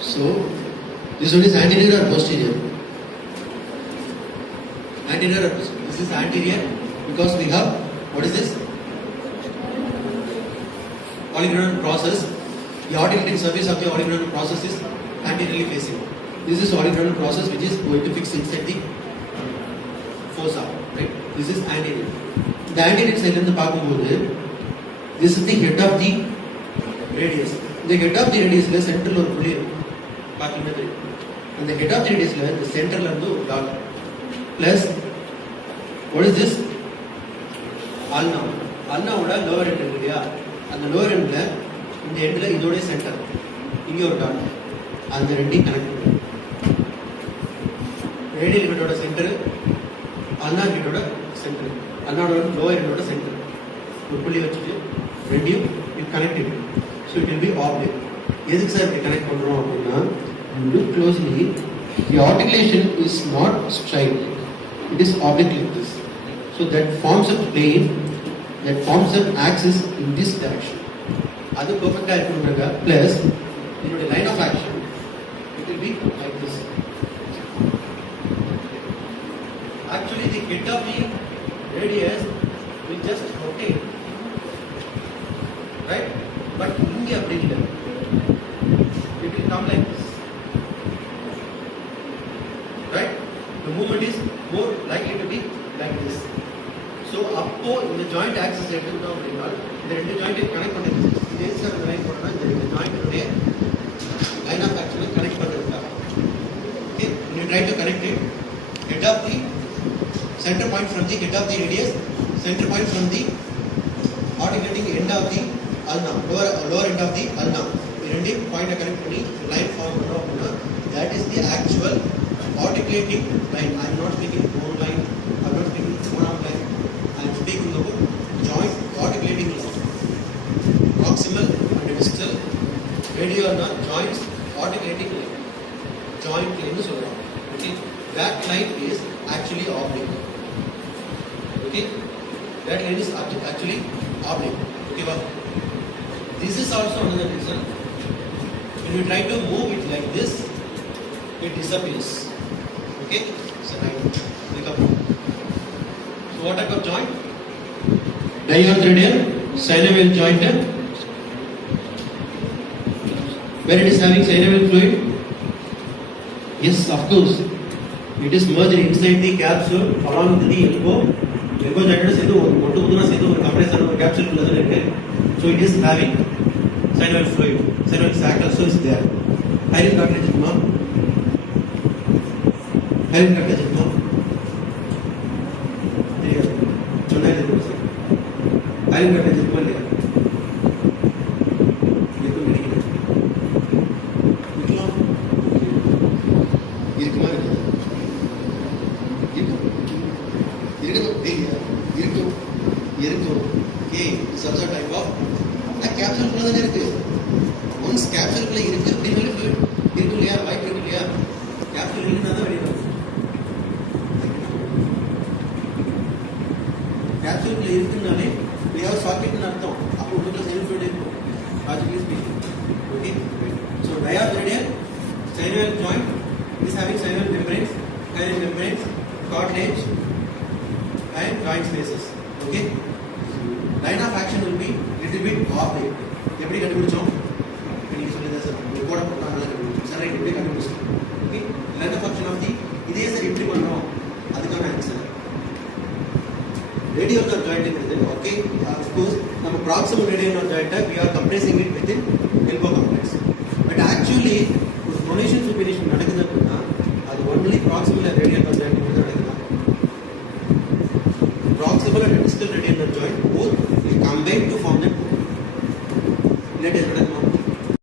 So this one is anterior or posterior? Anterior or posterior? This is anterior because we have, what is this? Oligomeric process. The articulating surface of the oligomeric process is anteriorly facing. This is oligomeric process which is going to fix inside the fossa, right? This is anterior. The anterior side in the பார்க்கும்போது this is the head of the radius. The head of the radius la central ஒரு புள்ளி பார்க்கும்போது and the head of the radius la the center la இருந்து ஒரு dot plus what is this? ulna. ulna ஓட lower end இருக்கு இல்லையா? அந்த lower end ல இந்த எண்ட்ல இதோட சென்டர் இங்க ஒரு டாட் அந்த ரெண்டையும் கனெக்ட் பண்ணுங்க. ரேடியல் லிமிட்டோட சென்டர் அல்னா லிமிட்டோட சென்டர் அல்னாவோட லோயர் எண்டோட சென்டர் ஒரு புள்ளி வச்சுட்டு ரெண்டையும் கனெக்ட் இருக்கு. So it will be object. எதுக்கு சார் இப்படி கனெக்ட் பண்ணுறோம் அப்படின்னா, look closely, the articulation is not straight, it is oblique like this. So that forms a plane, that forms an axis in this direction. அது perfect-ஆ இருக்கணும்ன்றங்க plus இதோட line of action it will be like this. Actually the head of the radius will just rotate, right? But இங்க அப்படி இல்லை, it will come like this, right? The movement is more likely to be like this. So அப்போ இந்த joint axis எடுத்துட்டோம் அப்படின்னா இந்த ரெண்டு joint connect பண்ணிருக்கு. இதே சார் லைன் போட்டா இந்த ரெண்டு joint உடைய line of action கனெக்ட் பண்ணிருக்கா. Okay, when you try to connect it, head of the center point from the head of the radius, center point from the articulating end of the ulna, lower end of the ulna. இந்த ரெண்டு பாயிண்ட கனெக்ட் பண்ணி line form பண்ணோம் அப்படின்னா that is the actual articulating line. I am not speaking bone line, I am not speaking forearm line, I am speaking about joint articulating line. Proximal and distal radial are joints articulating line. Joint line is சொல்றோம். Okay, that line is actually oblique. Okay, that line is actually oblique. Okay, well, this is also another reason. When you try to move it like this, it disappears. Okay, so right, wake up. So what type of joint? Diarthrodial synovial joint. Where it is having synovial fluid? Yes, of course. It is merged inside the capsule along with the elbow. Elbow joint is ஒட்டு புதுனா சேர்த்து ஒரு கம்ப்ரஸர் ஒரு capsule குள்ள தான் இருக்கு. So it is having synovial fluid. Synovial sac also is there. Hyaline cartilage இருக்குமா? Hyaline cartilage இருக்குமா? தெரியாது. சொன்னா இது சார். Hyaline cartilage இருக்குமா இல்லையா? இருக்கும் நினைக்கிறேன். இருக்கலாம். இருக்குமா இல்லையா? இருக்கும். Okay, this is also type of capsule குள்ள தான் இருக்கு. Once capsule குள்ள இருக்கு அப்படினாலே இருக்கு இல்லையா, வாய்ப்பு இருக்கு இல்லையா, capsule இருந்தா தான் வெளிய வரும். capsule குள்ள இருக்குனாலே we have socket ன்னு அர்த்தம். அப்போ உள்ள செல் fluid இருக்கும். logically speaking. Okay, so diaphragm synovial joint is having synovial membranes, hyaline membranes, cartilage and joint spaces. Okay, line of action will be little bit oblique. எப்படி கண்டுபிடிச்சோம்? நீங்க சொல்லுங்க சார், ஒரு கோட போட்டாங்க கண்டுபிடிச்சோம் சார், ரைட், எப்படி கண்டுபிடிச்சோம்? Okay, line of action of the இதே சார் எப்படி பண்றோம், அதுக்கான answer radial nerve joint is. Okay, of course நம்ம proximal radial nerve joint we are compressing it within elbow complex, but actually ஒரு pronation supination நடக்குது அப்படின்னா அது only proximal radial nerve joint மட்டும் தான் நடக்குது. Proximal and distal radial nerve joint both will combine to form that. Let us